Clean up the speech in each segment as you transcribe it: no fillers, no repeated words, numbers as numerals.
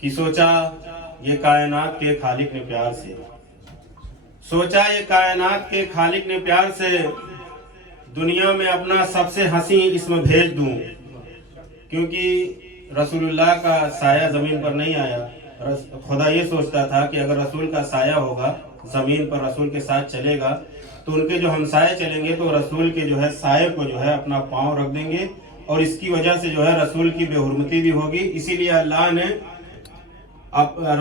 کہ سوچا یہ کائنات کے خالق نے پیار سے، سوچا یہ کائنات کے خالق نے پیار سے دنیا میں اپنا سب سے حسین اسم بھیج دوں، کیونکہ رسول اللہ کا سایہ زمین پر نہیں آیا۔ خدا یہ سوچتا تھا کہ اگر رسول کا سایہ ہوگا زمین پر، رسول کے ساتھ چلے گا تو ان کے جو ہمسائے چلیں گے تو رسول کے جو ہے سائے کو جو ہے اپنا پاؤں رکھ دیں گے، اور اس کی وجہ سے جو ہے رسول کی بے حرمتی بھی ہوگی۔ اسی لیے اللہ نے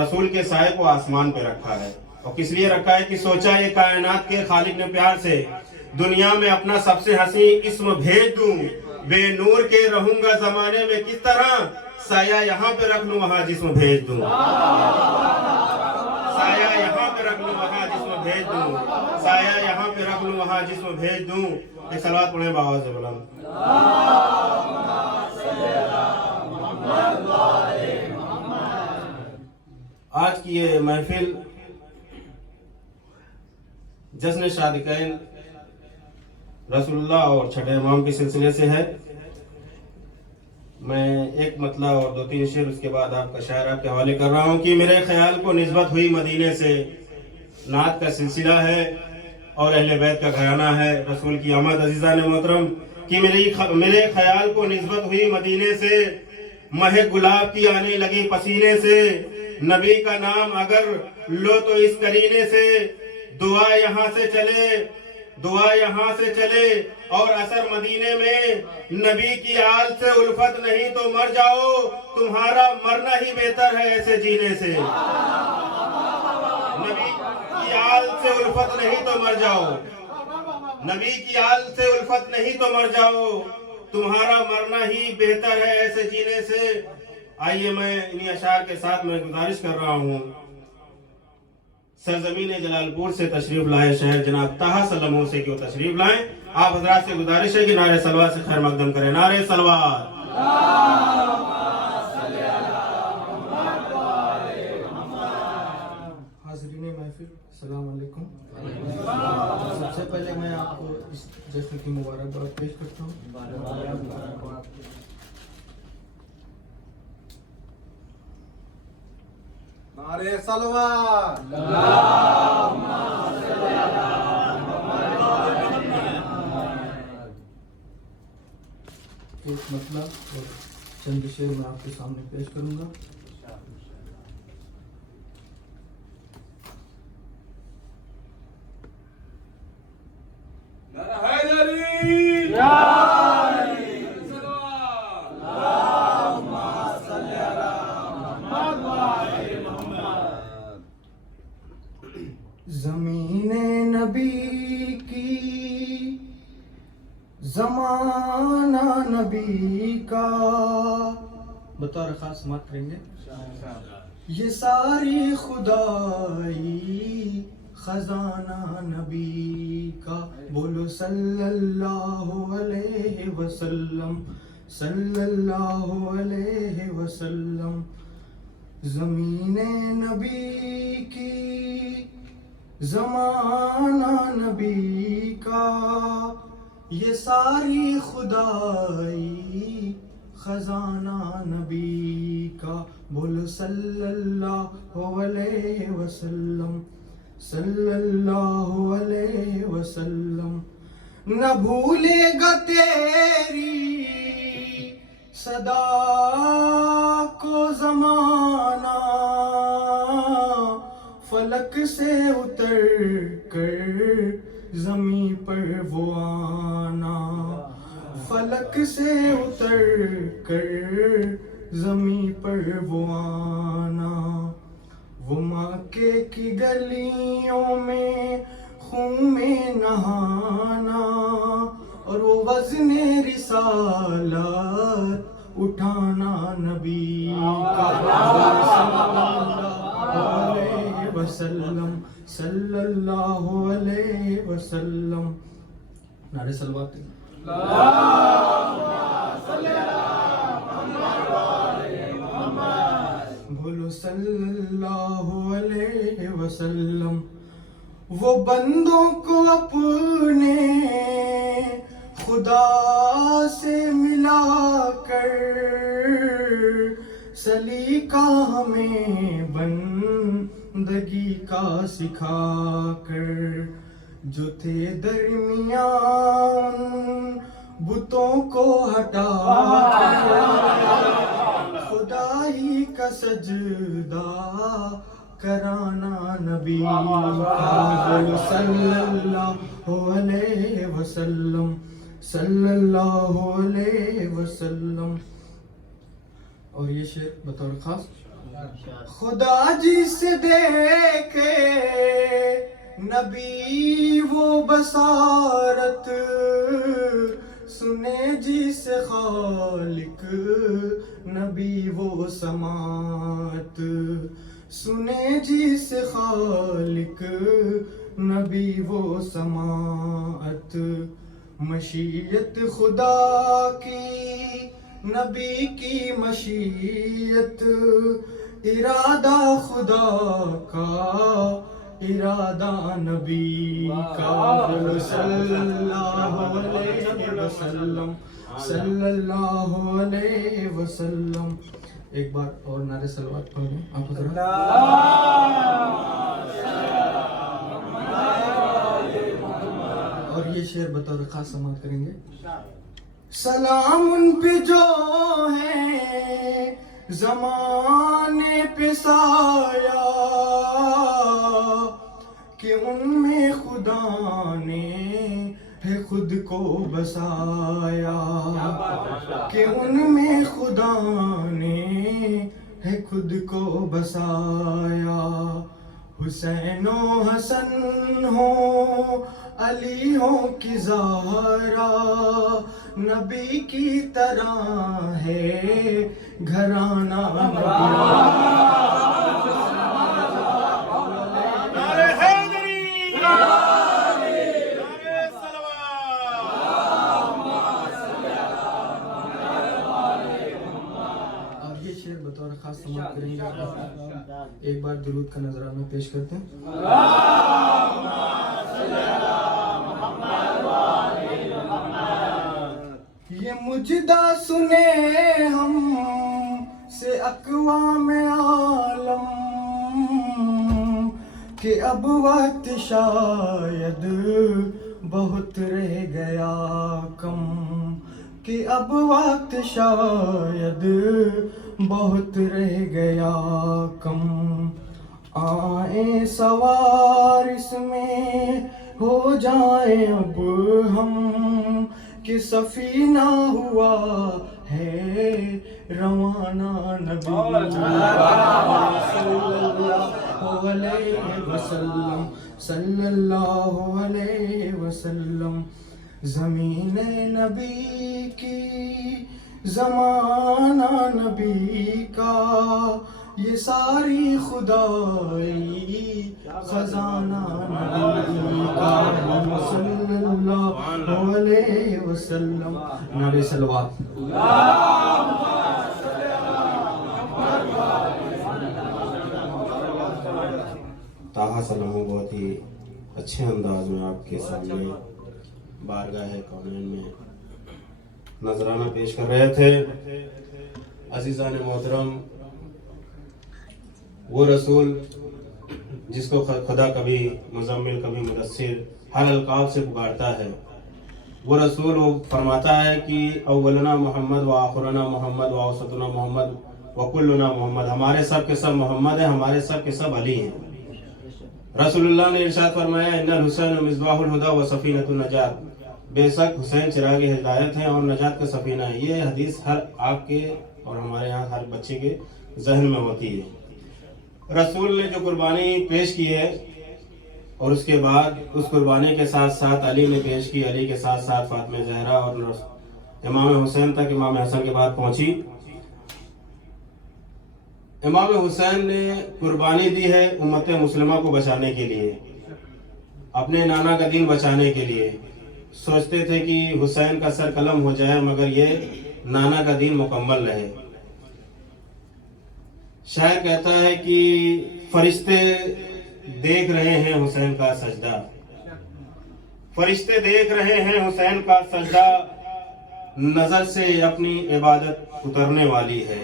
رسول کے سائے کو آسمان پہ رکھا ہے، اور کس لیے رکھا ہے کہ سوچا یہ کائنات کے خالق نے پیار سے دنیا میں اپنا سب سے حسین اسم بھیج دوں، بے نور کے رہوں گا زمانے میں کس طرح، سایہ یہاں پہ رکھ لوں وہاں جسم بھیج دوں، سایہ یہاں پہ رکھ لوں وہاں جسم بھیج دوں، سایہ یہاں پہ رکھ لوں وہاں جسم بھیج دوں۔ ایک صلوات پڑھیں بآواز بلند۔ آج کی یہ محفل جشن شادقین رسول اللہ اور چھٹے امام کے سلسلے سے ہے۔ میں ایک مطلع اور 2-3 شعر اس کے بعد آپ کا شاعر آپ کے حوالے کر رہا ہوں کہ میرے خیال کو نسبت ہوئی مدینے سے، نعت کا سلسلہ ہے اور اہل بیت کا گھرانہ ہے۔ رسول کی آمد عزیزان محترم کہ میرے خیال کو نسبت ہوئی مدینے سے، مہک گلاب کی آنے لگی پسینے سے، نبی کا نام اگر لو تو اس کرینے سے، دعا یہاں سے چلے، دعا یہاں سے چلے، اور اثر مدینے میں، نبی کی آل سے الفت نہیں تو مر جاؤ، تمہارا مرنا ہی بہتر ہے ایسے جینے سے۔ نبی کی آل سے الفت نہیں تو مر جاؤ، نبی کی آل سے الفت نہیں تو مر جاؤ، تمہارا مرنا ہی بہتر ہے ایسے جینے سے۔ آئیے میں انہی اشعار کے ساتھ میں گزارش کر رہا ہوں، سرزمین جلال پور سے تشریف لائے شہر جناب طٰہٰ سلموں سے کہ وہ تشریف لائیں۔ آپ حضرات سے گزارش ہے کہ نعرہ صلوات سے خیر مقدم کریں۔ نعرہ صلوات۔ حاضرین محفل السلام علیکم۔ سب سے پہلے میں آپ کو اس جشن کی مبارکباد پیش کرتا ہوں۔ نعرہ صلوات۔ ایک مطلع اور چند شعر میں آپ کے سامنے پیش کروں گا۔ زمین نبی کی، زمانہ نبی کا، بطور خاص سماعت کریں گے۔ یہ ساری خدائی خزانہ نبی کا، بولو صلی اللہ علیہ وسلم، صلی اللہ علیہ وسلم۔ زمین نبی کی، زمانہ نبی کا، یہ ساری خدائی خزانہ نبی کا، بولو صلی اللہ علیہ وسلم، صلی اللہ علیہ وسلم۔ نہ بھولے گا تیری صدا کو زمانہ، فلک سے اتر کر زمیں پر وہ آنا، فلک سے اتر کر زمیں پر وہ آنا۔ وہ مکے کی گلیوں میں خون میں نہانا، اور وہ وزن رسالت اٹھانا نبی کا، وسلم، صلی اللہ علیہ وسلم۔ نعرہ صلوات۔ بولو صلی اللہ علیہ وسلم۔ وہ بندوں کو اپنے خدا سے ملا کر سلیقہ ہمیں بندگی کا سکھا کر، جو تھے درمیان بتوں کو ہٹا کر، خدا ہی کا سجدہ کرانا نبی کا، صلی اللہ علیہ وسلم، صلی اللہ علیہ وسلم۔ اور یہ شعر بطور خاص، خدا جسے دیکھے نبی وہ بصارت، سنے جس خالق نبی وہ سماعت، سنے جس خالق نبی وہ سماعت، مشیت خدا کی نبی کی مشیت، ارادہ خدا کا ارادہ نبی کا، صلی اللہ علیہ وسلم، صلی اللہ علیہ وسلم۔ ایک بار اور نعرے صلوات پڑھ لیں آپ حضرات۔ اور یہ شعر بطور خاص سماعت کریں گے۔ سلام ان پہ جو ہیں زمانے پہ سایہ، کہ ان میں خدا نے ہے خود کو بسایا، کہ ان میں خدا نے ہے خود کو بسایا، حسین و حسن ہو علی ہو کی زہرا، نبی کی طرح ہے گھرانہ نبی۔ نعرہ حیدری، نعرہ صلوات۔ اور یہ شعر بطور خاص سماعت کریں گے۔ ایک بار درود کا نذرانہ پیش کرتے ہیں۔ یہ مجدہ سنے ہم سے اقوام عالم، کہ اب وقت شاید بہت رہ گیا کم، کہ اب وقت شاید بہت رہ گیا کم، آئیں سوار اس میں ہو جائیں اب ہم، کہ سفینہ ہوا ہے روانہ نبی صلی اللہ علیہ وسلم، صلی اللہ علیہ وسلم۔ زمین نبی کی زمانہ نبی کا، یہ ساری خدائی خزانہ نبی کا، صلی اللہ علیہ وسلم۔ نعرہ صلوات۔ طٰہٰ سلام بہت ہی اچھے انداز میں آپ کے سامنے بارگاہ کونین میں نذرانہ پیش کر رہے تھے۔ عزیزان محترم، وہ رسول جس کو خدا کبھی مزمل کبھی مدثر ہر القاب سے پکارتا ہے، وہ رسول وہ فرماتا ہے کہ اولنا محمد و آخرنا محمد و اوسطنا محمد و کلنا محمد، ہمارے سب کے سب محمد ہیں، ہمارے سب کے سب علی ہیں۔ رسول اللہ نے ارشاد فرمایا ان الحسین مصباح الہدی و سفینۃ النجات، بے شک حسین چراغ ہدایت ہیں اور نجات کا سفینہ ہے۔ یہ حدیث ہر آپ کے اور ہمارے یہاں ہر بچے کے ذہن میں ہوتی ہے۔ رسول نے جو قربانی پیش کی ہے اور اس کے بعد اس قربانی کے ساتھ ساتھ علی نے پیش کی، علی کے ساتھ ساتھ فاطمہ زہرا اور امام حسین تک امام حسن کے بعد پہنچی۔ امام حسین نے قربانی دی ہے امت مسلمہ کو بچانے کے لیے، اپنے نانا کا دین بچانے کے لیے۔ سوچتے تھے کہ حسین کا سر قلم ہو جائے مگر یہ نانا کا دین مکمل رہے۔ شاعر کہتا ہے کہ فرشتے دیکھ رہے ہیں حسین کا سجدہ، فرشتے دیکھ رہے ہیں حسین کا سجدہ، نظر سے اپنی عبادت اترنے والی ہے۔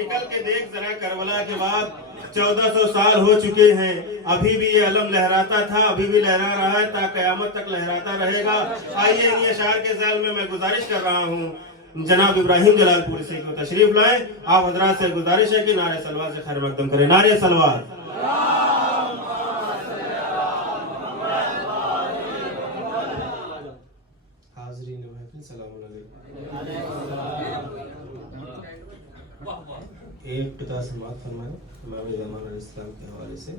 نکل کے دیکھ ذرا کربلا کے بعد 1400 سال ہو چکے ہیں، ابھی بھی یہ علم لہراتا تھا، ابھی بھی لہرا رہا ہے، تا قیامت تک لہراتا رہے گا۔ آئیے انہی اشعار کے ذیل میں گزارش کر رہا ہوں جناب ابراہیم جلال پوری سے کو تشریف لائیں۔ آپ حضرات سے گزارش ہے کہ نعرہ صلوات سے خیر مقدم کریں۔ نعرہ صلوات۔ حاضرین محفل سلام علیکم۔ ایک قطعہ سماعت فرمائیں امام زمان علیہ السلام کے حوالے سے۔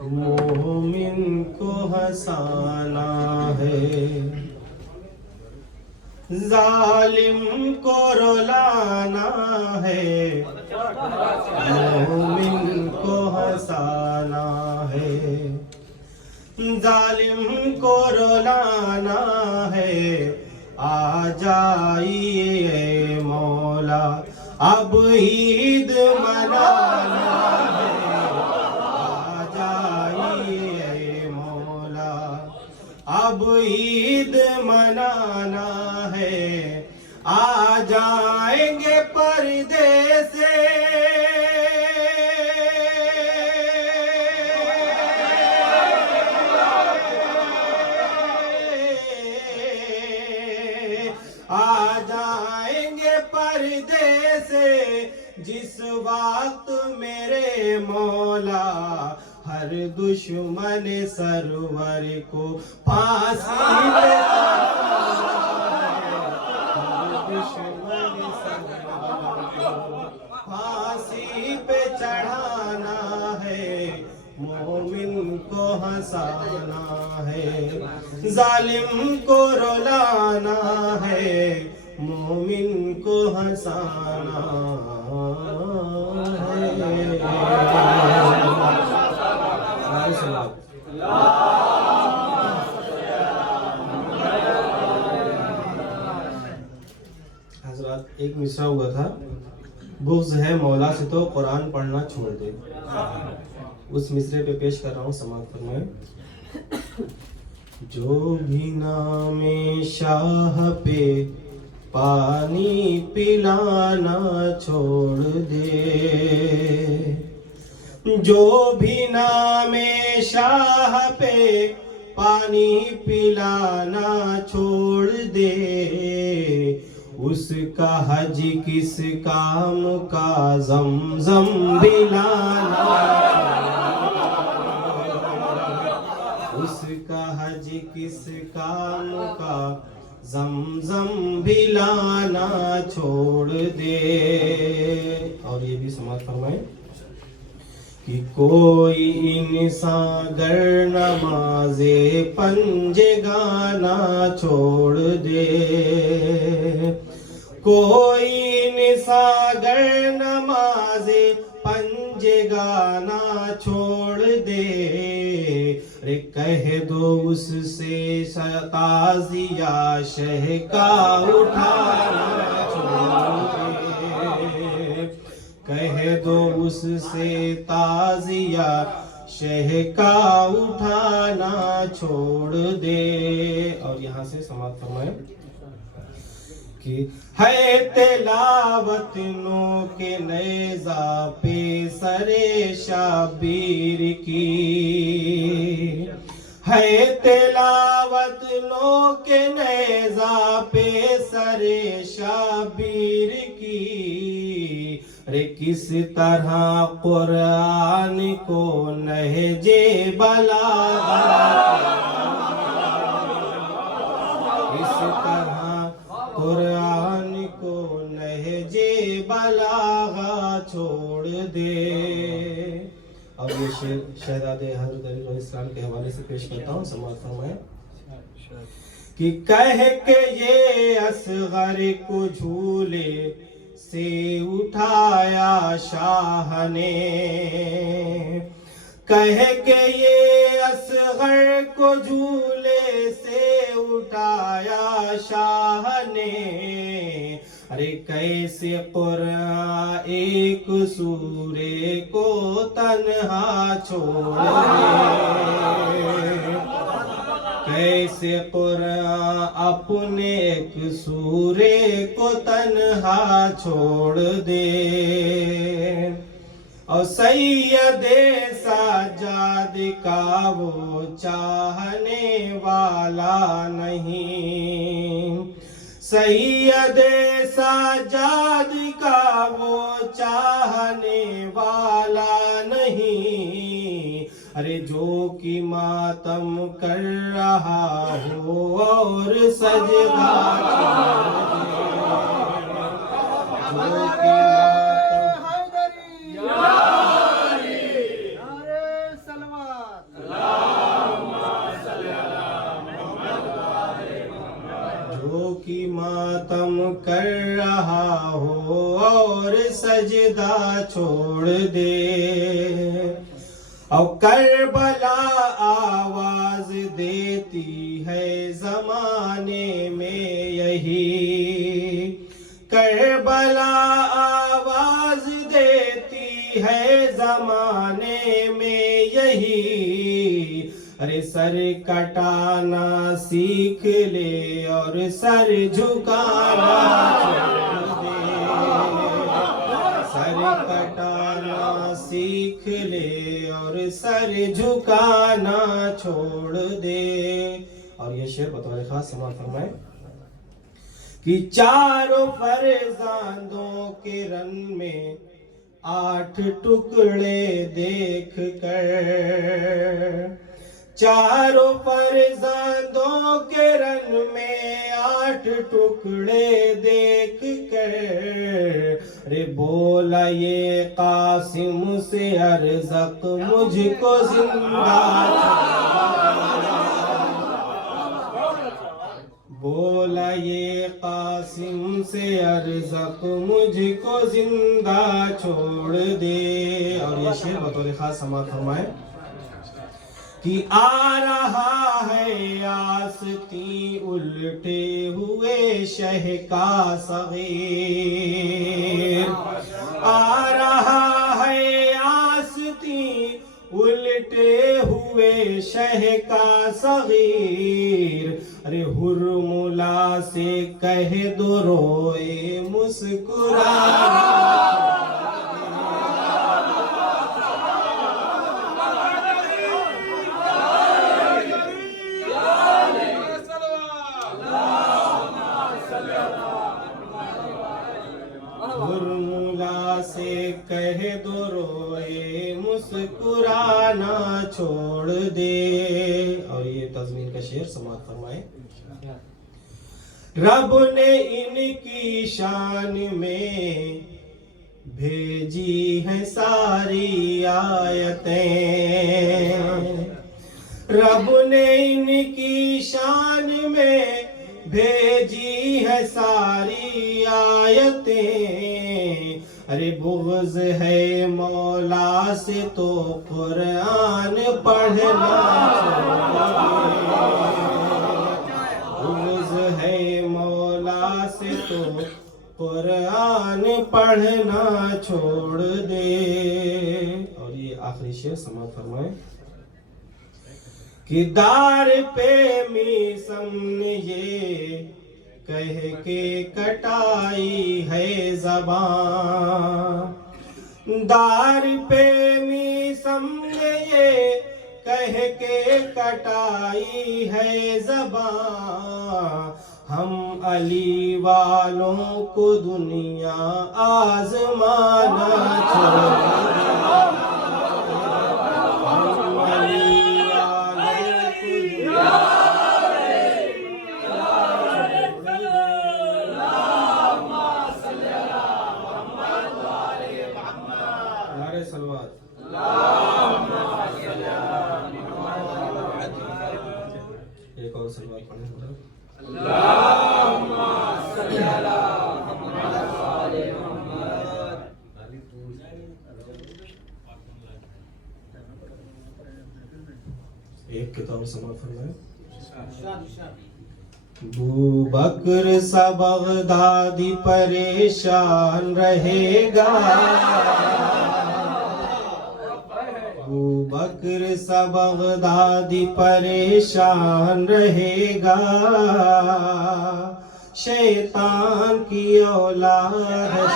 مومن کو ہنسانا ہے، ظالم کو رلانا ہے، مومن کو ہنسانا ہے، ظالم کو رلانا ہے، آ جائیے اے مولا اب عید منانا ہے، آ جائیے اے مولا اب عید منانا ہے، آ جائیں گے پردے سے آ جائیں گے پردے سے، جس وقت میرے مولا ہر دشمن سرور کو پھانسی پہ دشمن سرور کو پھانسی پہ چڑھانا ہے، مومن کو ہنسانا ہے، ظالم کو رلانا ہے، مومن کو ہنسانا ہے۔ حضرات ایک مصرع ہوا تھا، بغض ہے مولا سے تو قرآن پڑھنا چھوڑ دے، اس مصرے پہ پیش کر رہا ہوں، سماعت فرمائیں۔ جو بھی نام شاہ پہ پانی پلانا چھوڑ دے، جو بھی نام شاہ پہ پانی پلانا چھوڑ دے، اس کا حج کس کام کا زمزم پلانا، اس کا حج کس کام کا زمزم بھی لانا چھوڑ دے۔ اور یہ بھی سماعت فرمائیں کہ کوئی انسان گر نماز پنج گانا چھوڑ دے، کوئی انسان گر نماز پنج گانا چھوڑ دے، رے کہہ دو اس سے تازیہ شہ کا اٹھانا چھوڑ دے، کہہ دو اس سے تازیہ شہ کا اٹھانا چھوڑ دے۔ اور یہاں سے سماعت فرمائیں کہ ہے تلاوت نو کے نیزہ پہ سر شبیر کی، ہے تلاوت نو کے نیزہ پہ سر شبیر کی، رے کس طرح قرآن کو نہج بلاغت، اس طرح قرآن کو نہج بلاغت چھوڑ دے۔ اور یہ شعر شہزاد حضرت علی علیہ السلام کے حوالے سے پیش کرتا ہوں، سماعت فرمائیں کہ کہہ کے یہ اصغر کو جھولے سے اٹھایا شاہ نے، کہہ کے یہ اصغر کو جھولے سے اٹھایا شاہ نے، ارے کیسے قرآن ایک سورے کو تنہا چھوڑ دے، ایسے قرآن اپنے ایک سورے کو تنہا چھوڑ دے اور سید سجاد کا وہ چاہنے والا نہیں، سید سجاد کا وہ چاہنے والا نہیں، ارے جو کہ ماتم کر رہا ہو اور سجدہ جو کہ ماتم کر رہا ہو اور سجدہ چھوڑ دے، اور کربلا آواز دیتی ہے زمانے میں یہی، کربلا آواز دیتی ہے زمانے میں یہی، ارے سر کٹانا سیکھ لے اور سر جھکانا چھوڑ دے، سر کٹانا سیکھ لے اور سر جھکانا چھوڑ دے۔ اور یہ شعر بطور خاص سماعت فرمائے کہ چاروں فرزندوں کے رن میں 8 ٹکڑے دیکھ کر، چاروں فرزندوں کے رن میں 8 ٹکڑے دیکھ کر، رے بولا یہ قاسم سے ارزق مجھ کو زندہ بولا یہ قاسم سے ارزق مجھ کو زندہ چھوڑ دے۔ اور یہ شعر بطور خاص سماعت فرمائے کہ آ رہا ہے آستی الٹے ہوئے شہ کا صغیر، آ رہا ہے آستی الٹے ہوئے شہ کا صغیر، ارے ہرملا سے کہہ دو روئے مسکرانا سے کہہ دو روئے مسکرانا چھوڑ دے۔ اور یہ تضمین کا شعر سماعت فرمائے۔ رب نے ان کی شان میں بھیجی ہیں ساری آیتیں، رب نے ان کی شان میں بھیجی ہے ساری آیتیں، ارے بغض ہے مولا سے تو قرآن پڑھنا بغض ہے مولا سے تو قرآن پڑھنا چھوڑ دے۔ اور یہ آخری شعر سماعت فرمائے کہ دار پہ میسم نے یہ کہہ کے کٹائی ہے زبان، دار پہ میسم نے یہ کہہ کے کٹائی ہے زبان، ہم علی والوں کو دنیا آزمانا چھوڑ دے، ہم علی والوں کو ایک اور سلوات پڑھیں ایک کتاب سماعت فرمائے۔ ابو بکر سا بغدادی پریشان رہے گا، ابو بکر سا بغدادی پریشان رہے گا شیطان کی اولاد ہے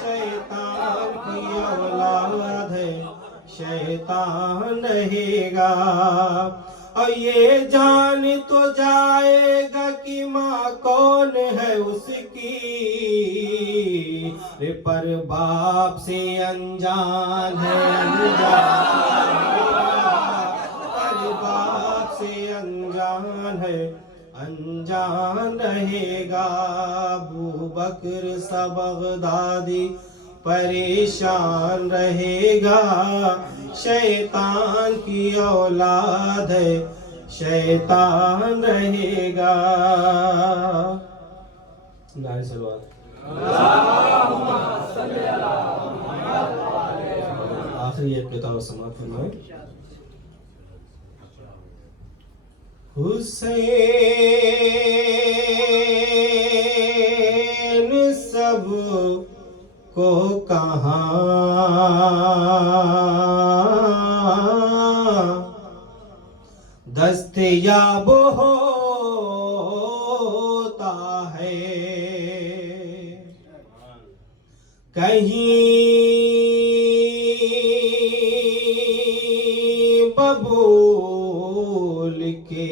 شیطان کی اولاد ہے شیطان رہے گا اور یہ جان تو جائے گا کہ ماں کون ہے اس کی پر باپ سے انجان ہے پر باپ سے انجان ہے انجان رہے گا ابو بکر سا بغدادی پریشان رہے گا شیطان کی اولاد ہے شیطان رہے گا نعرہ صلوات آخری ایک کتاب سماعت فرمائیں حسین سب کو کہاں دستیاب ہوتا ہے کہیں ببول کے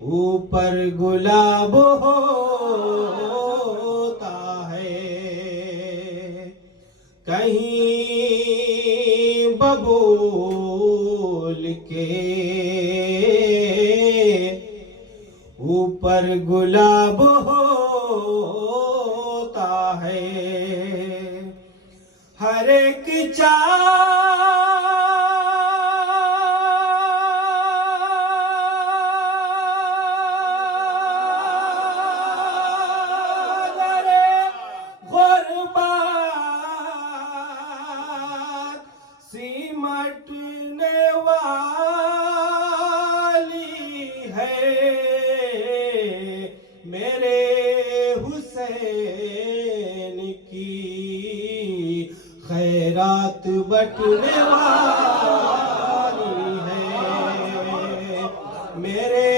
اوپر گلاب ہوتا ہے کہیں ببول کے اوپر گلاب ہوتا ہے ہر ایک سمٹنے والی ہے میرے حسین کی خیرات بٹنے والی ہے میرے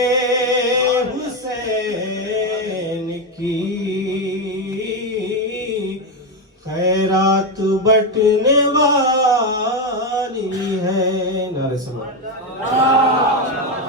حسین کی خیرات بٹنے والی ہے نعرہ صلوات